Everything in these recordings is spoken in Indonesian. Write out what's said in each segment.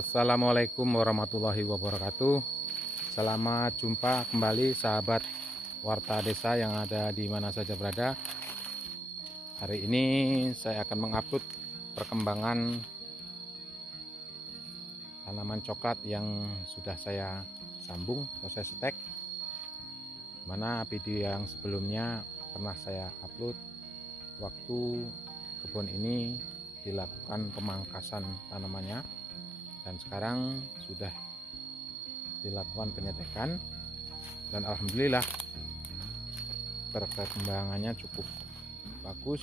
Assalamualaikum warahmatullahi wabarakatuh. Selamat jumpa kembali sahabat Warta Desa yang ada di mana saja berada. Hari ini saya akan mengupload perkembangan tanaman coklat yang sudah saya sambung, selesai stek. Mana video yang sebelumnya pernah saya upload waktu kebun ini dilakukan pemangkasan tanamannya, dan sekarang sudah dilakukan penyetekan, dan alhamdulillah perkembangannya cukup bagus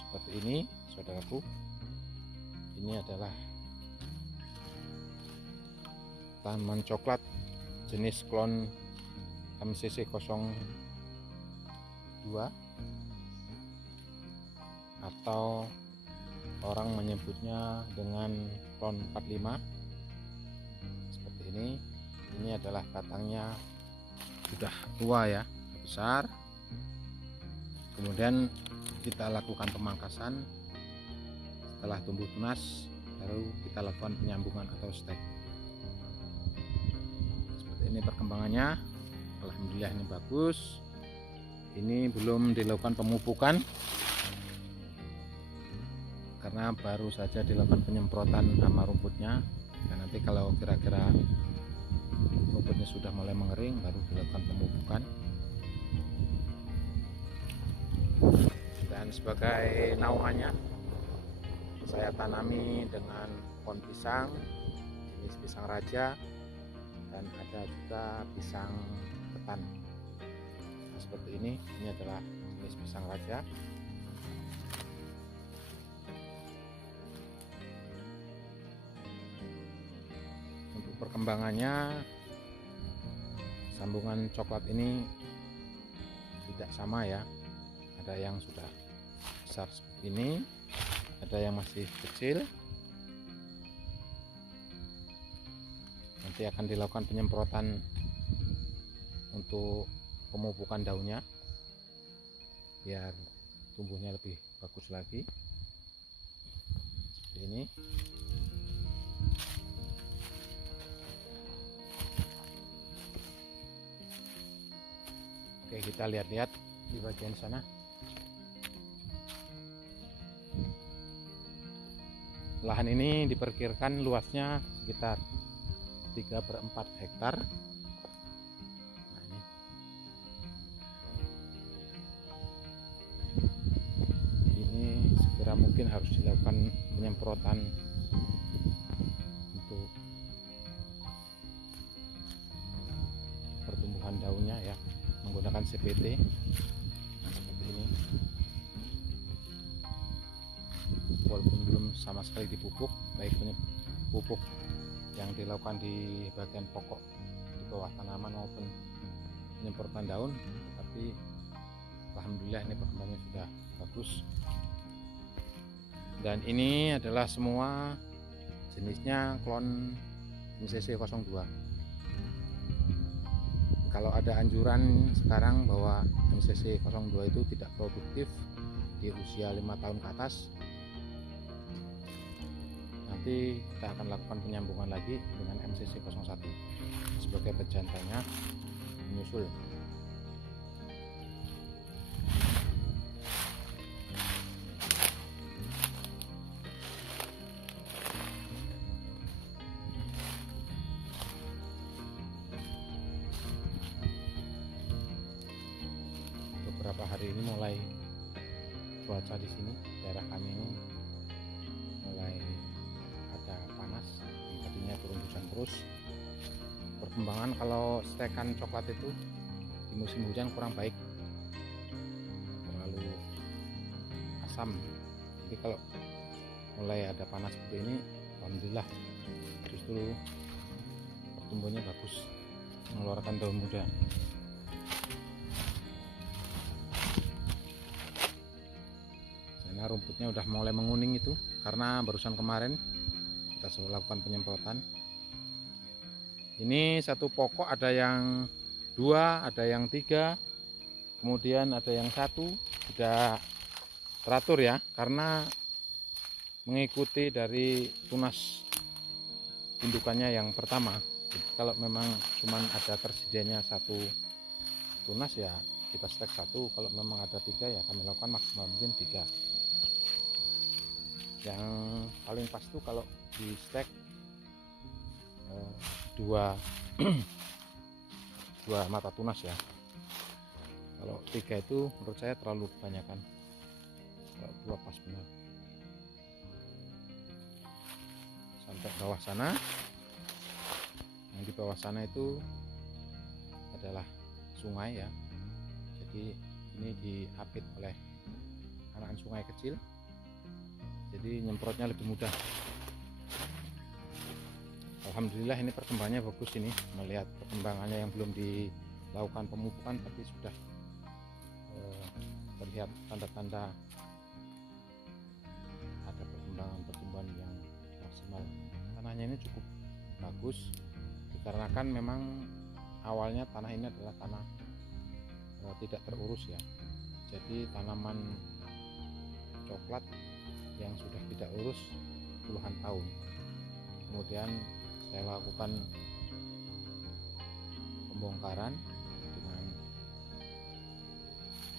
seperti ini saudaraku. Ini adalah tanaman coklat jenis klon MCC02 atau orang menyebutnya dengan klon 45 seperti ini. Ini adalah batangnya sudah tua ya, besar. Kemudian kita lakukan pemangkasan. Setelah tumbuh tunas, baru kita lakukan penyambungan atau stek. Seperti ini perkembangannya. Alhamdulillah ini bagus. Ini belum dilakukan pemupukan karena baru saja dilakukan penyemprotan hama rumputnya, dan nanti kalau kira-kira rumputnya sudah mulai mengering baru dilakukan pemupukan. Dan sebagai naungannya saya tanami dengan pohon pisang jenis pisang raja, dan ada juga pisang ketan. Nah, seperti ini adalah jenis pisang raja. Untuk perkembangannya, sambungan coklat ini tidak sama ya, ada yang sudah besar seperti ini, ada yang masih kecil. Nanti akan dilakukan penyemprotan untuk pemupukan daunnya biar tumbuhnya lebih bagus lagi seperti ini. Oke, kita lihat-lihat di bagian sana. Lahan ini diperkirakan luasnya sekitar 3/4 hektar. Nah, ini segera mungkin harus dilakukan penyemprotan untuk pertumbuhan daunnya ya, menggunakan CPT. Nah, seperti ini. Walaupun belum sama sekali dipupuk, baik pupuk yang dilakukan di bagian pokok di bawah tanaman maupun penyemprotan daun, tapi alhamdulillah ini perkembangannya sudah bagus. Dan ini adalah semua jenisnya klon MCC02. Kalau ada anjuran sekarang bahwa MCC02 itu tidak produktif di usia 5 tahun ke atas, nanti kita akan lakukan penyambungan lagi dengan MCC01 sebagai pejantannya menyusul. Beberapa hari ini mulai cuaca di sini daerah kami ini mulai ada panas, yang tadinya turun hujan terus. Perkembangan kalau stekan coklat itu di musim hujan kurang baik, terlalu asam. Jadi kalau mulai ada panas seperti ini, alhamdulillah justru pertumbuhannya bagus, mengeluarkan daun muda. Karena rumputnya udah mulai menguning itu karena barusan kemarin kita sudah lakukan penyemprotan. Ini satu pokok ada yang 2, ada yang 3, kemudian ada yang 1. Sudah teratur ya, karena mengikuti dari tunas indukannya yang pertama. Jadi, kalau memang cuman ada tersedianya satu tunas ya kita stek satu, kalau memang ada 3 ya kami lakukan maksimal mungkin 3. Yang paling pas tuh kalau di stek 2 2 mata tunas ya. Kalau 3 itu menurut saya terlalu kebanyakan. Kalau 2 pas benar. Sampai bawah sana. Yang di bawah sana itu adalah sungai ya. Jadi ini diapit oleh anakan sungai kecil. Jadi nyemprotnya lebih mudah. Alhamdulillah ini perkembangannya bagus ini, melihat perkembangannya yang belum dilakukan pemupukan tapi sudah terlihat tanda-tanda ada pertumbuhan yang maksimal. Tanahnya ini cukup bagus dikarenakan memang awalnya tanah ini adalah tanah tidak terurus ya. Jadi tanaman coklat yang sudah tidak urus puluhan tahun. Kemudian saya lakukan pembongkaran dengan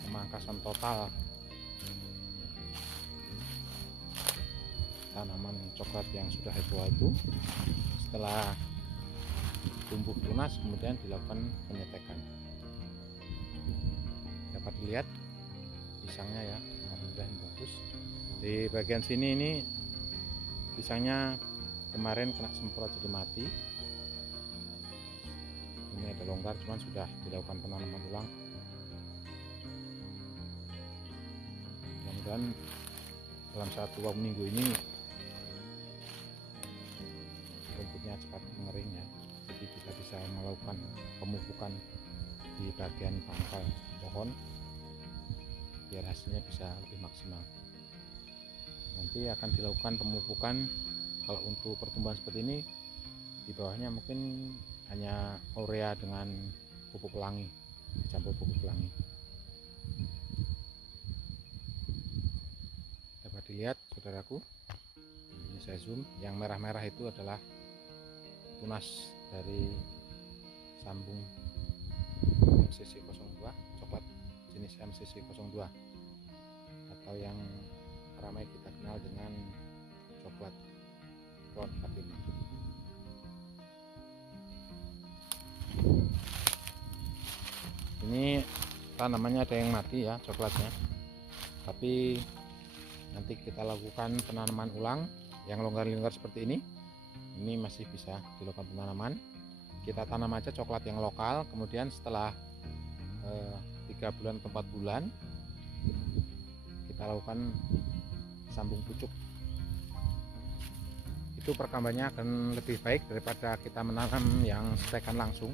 pemangkasan total tanaman coklat yang sudah tua itu. Setelah tumbuh tunas kemudian dilakukan penyetekan. Dapat dilihat pisangnya ya, alhamdulillah bagus. Di bagian sini ini pisangnya kemarin kena semprot jadi mati. Ini ada longgar, cuman sudah dilakukan penanaman ulang. Mudah-mudahan dalam 1-2 minggu ini rumputnya cepat mengering ya. Jadi kita bisa melakukan pemupukan di bagian pangkal pohon biar hasilnya bisa lebih maksimal. Nanti akan dilakukan pemupukan. Kalau untuk pertumbuhan seperti ini di bawahnya mungkin hanya urea dengan pupuk pelangi, dicampur pupuk pelangi. Dapat dilihat saudaraku, ini saya zoom, yang merah-merah itu adalah tunas dari sambung MCC02, coklat jenis MCC02 atau yang ramai kita kenal dengan coklat Ron 45. Ini tanamannya ada yang mati ya coklatnya, tapi nanti kita lakukan penanaman ulang yang longgar-longgar seperti ini. Ini masih bisa dilakukan penanaman. Kita tanam aja coklat yang lokal, kemudian setelah 3 bulan ke 4 bulan kita lakukan sambung pucuk. Itu perkembangannya akan lebih baik daripada kita menanam yang stekan langsung.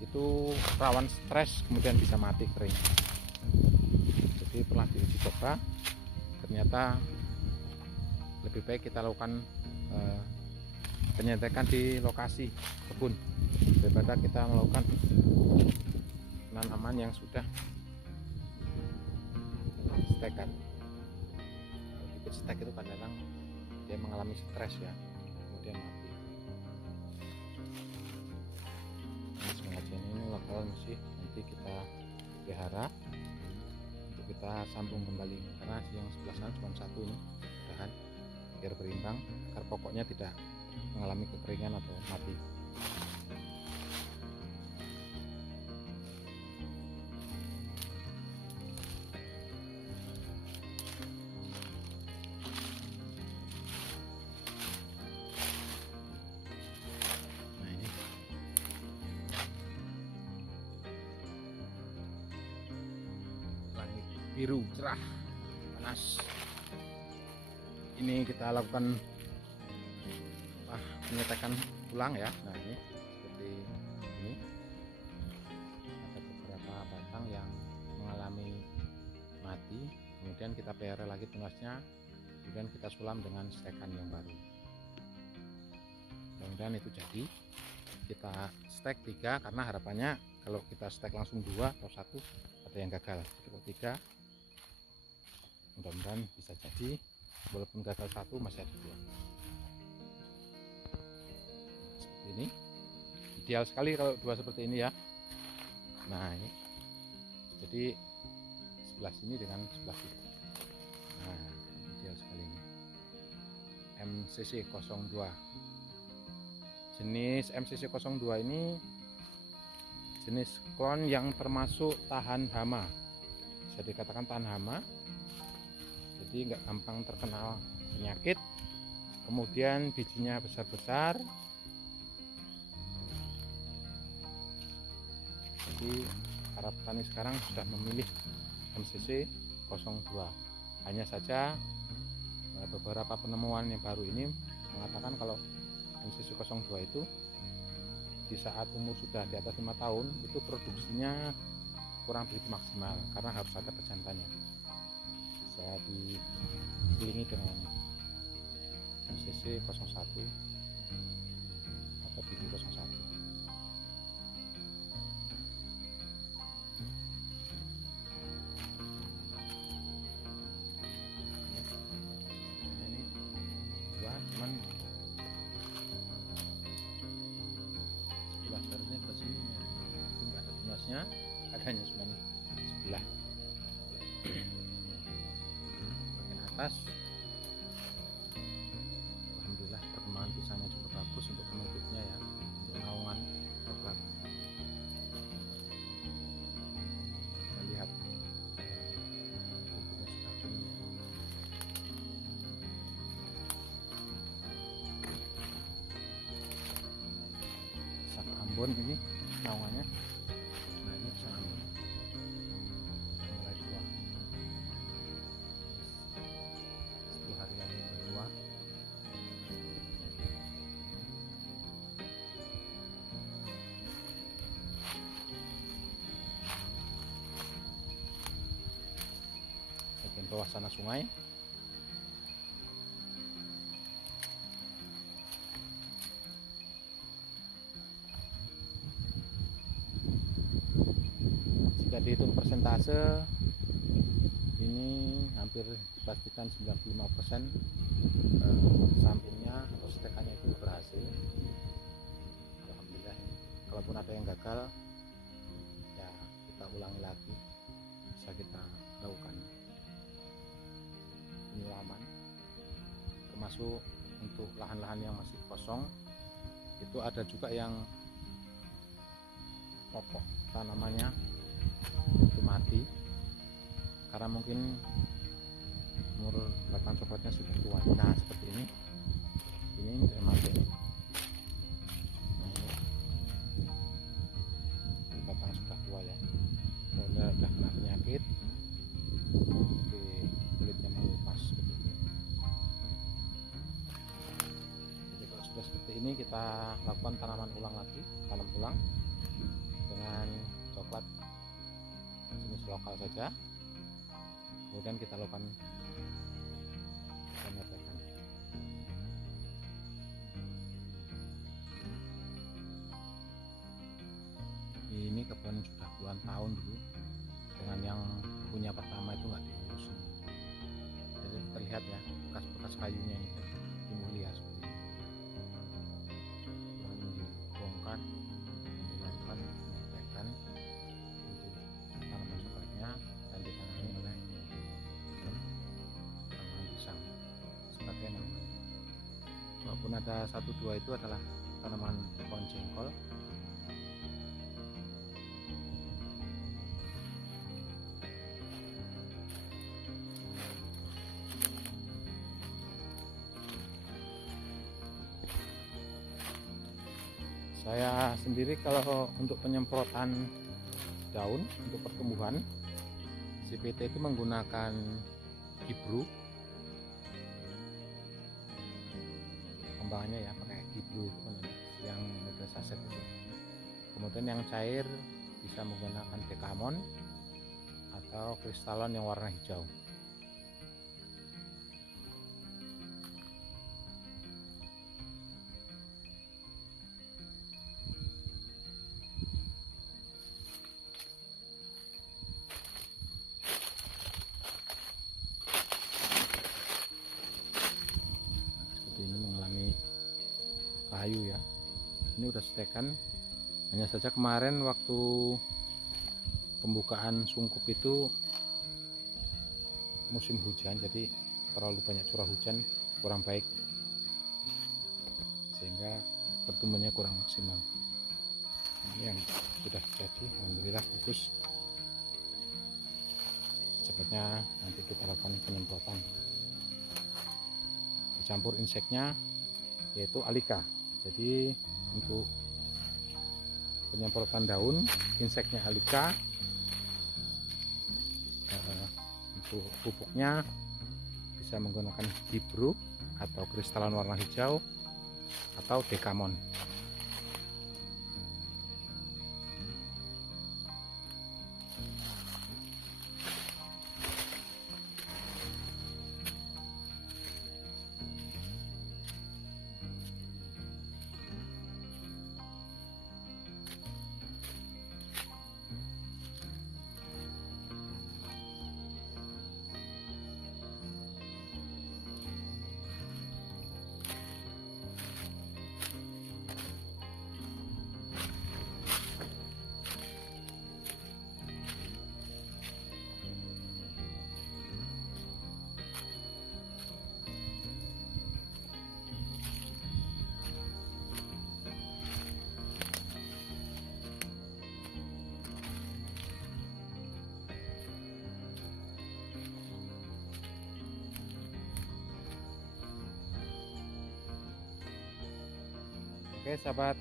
Itu rawan stres kemudian bisa mati kering. Jadi pernah diuji coba, ternyata lebih baik kita lakukan penyetekan di lokasi kebun daripada kita melakukan penanaman yang sudah stekan. Kalau bibit stek itu kadang-kadang dia mengalami stres ya, kemudian mati. Nah, sengaja ini lokal masih nanti kita pelihara untuk kita sambung kembali, karena yang sebelah sana cuma satu ini, mudahan biar berimbang agar pokoknya tidak mengalami kekeringan atau mati. Biru cerah panas, ini kita lakukan penyetekan ulang ya. Nah ini seperti ini ada beberapa batang yang mengalami mati, kemudian kita pelihara lagi tunasnya, kemudian kita sulam dengan stekan yang baru. Mudah-mudahan itu jadi. Kita stek 3 karena harapannya kalau kita stek langsung 2 atau 1 ada yang gagal. Jadi kalau 3 mudah-mudahan bisa jadi, walaupun gagal 1 masih ada 2. ini. Ideal sekali kalau dua seperti ini ya. Nah ini, jadi sebelah sini dengan sebelah sini. Nah ideal sekali ini. MCC 02. Jenis MCC 02 ini jenis klon yang termasuk tahan hama, bisa dikatakan tahan hama, jadi nggak gampang terkena penyakit. Kemudian bijinya besar-besar, jadi para petani sekarang sudah memilih MCC 02. Hanya saja beberapa penemuan yang baru ini mengatakan kalau MCC 02 itu di saat umur sudah di atas 5 tahun itu produksinya kurang begitu maksimal karena harus ada pejantannya. Bisa diselingi dengan MCC 01 atau BD 01. Ini dua, cuman sebelah barunya ke sini ya. Itu enggak ada tunasnya, adanya cuma sebelah. Bagian atas alhamdulillah perkembangan pisangnya cukup bagus untuk penutupnya ya, untuk naungan coklat. Kita lihat bentuknya sudah kuning. Pisang Ambon ini naungannya. Nah ini pisang Ambon mulai tua, 10 hari lagi berbuah. Bagian bawah sana sungai. Jika dihitung persentase ini hampir dipastikan 95% sampingnya atau stekannya itu berhasil. Alhamdulillah. Kalaupun ada yang gagal ya kita ulangi lagi, bisa kita lakukan penyiraman, termasuk untuk lahan-lahan yang masih kosong. Itu ada juga yang pokok tanamannya itu mati karena mungkin umur batang coklatnya sudah tua. Nah seperti ini sudah mati. Nah, ini batang sudah tua ya, sudah kena penyakit, di kulitnya mengelupas seperti itu. Jadi kalau sudah seperti ini kita lakukan tanaman ulang lagi, tanam ulang dengan coklat jenis lokal saja. Kemudian kita lakukan penetekan. Ini kebun sudah puluhan tahun dulu, dengan yang punya pertama itu nggak diurusin. Jadi terlihat ya bekas-bekas kayunya ini mulia seperti ini. Dan dibongkar, dilakukan penetekan untuk tanaman coklatnya dan ditangani oleh tanaman pisang sebagai nama. Walaupun ada 1-2 itu adalah tanaman pohon jengkol. Saya sendiri kalau untuk penyemprotan daun untuk pertumbuhan CPT itu menggunakan Gibru, kembangannya ya pakai Gibru itu kan yang mega saset itu. Kemudian yang cair bisa menggunakan Dekamon atau Kristalon yang warna hijau. Ini mengalami kayu ya, ini udah setekan. Hanya saja kemarin waktu pembukaan sungkup itu musim hujan, jadi terlalu banyak curah hujan, kurang baik, sehingga pertumbuhannya kurang maksimal. Ini yang sudah jadi, alhamdulillah bagus. Secepatnya nanti kita lakukan penyemprotan, dicampur inseknya yaitu Alika. Jadi untuk penyemprotan daun, inseknya Alika. Untuk pupuknya bisa menggunakan Hibru atau kristalan warna hijau atau Dekamon. Oke sahabat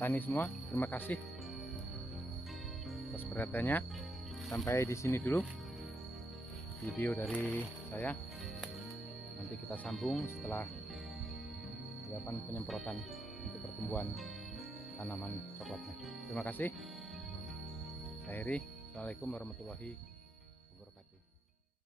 tani semua, terima kasih atas perhatiannya. Sampai di sini dulu video dari saya. Nanti kita sambung setelah dilakukan penyemprotan untuk pertumbuhan tanaman coklatnya. Terima kasih. Saya Heri. Assalamualaikum warahmatullahi wabarakatuh.